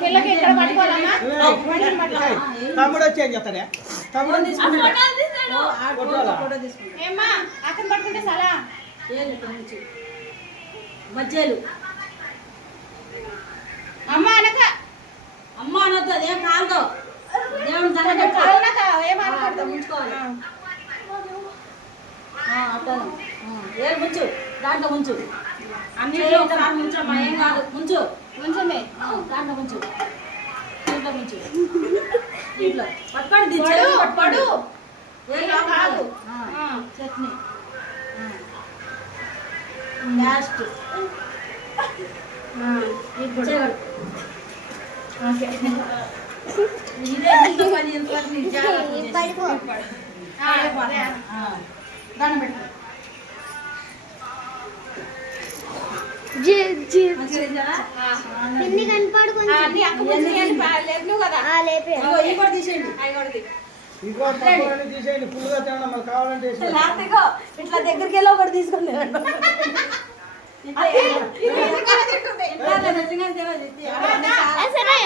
పిల్లకి ఎక్కడ పట్టుకోవాలమ్మా తమ్ముడు వచ్చి ఏం చేస్తాడే తమ్ముడు ఏమ్మా అతను పట్టుకుంటే సలా మధ్యలు అమ్మ అనక అమ్మ అనొద్దు అదేం కాదు దేవుని దండం ఏమనుకోవద్దు ముంచుకోవాలి అట్లా ఏం ముంచు దాంట్లో ముంచు అన్నిట్లో ఒకసారి ముంచమ్మా ఏం కాదు ముంచు ముంచండి దాంట్లో ముంచు దీంట్లో ముంచు దీంట్లో పట్టుకోండి పడు ఏం కాదు చట్నీ లాస్ట్ ఇదే పని దాన్ని పెట్టు తీసేయండి ఫుల్గా తినడం మనకు కావాలంటే ఇట్లా దగ్గరికి వెళ్ళి ఒకటి తీసుకుని సరే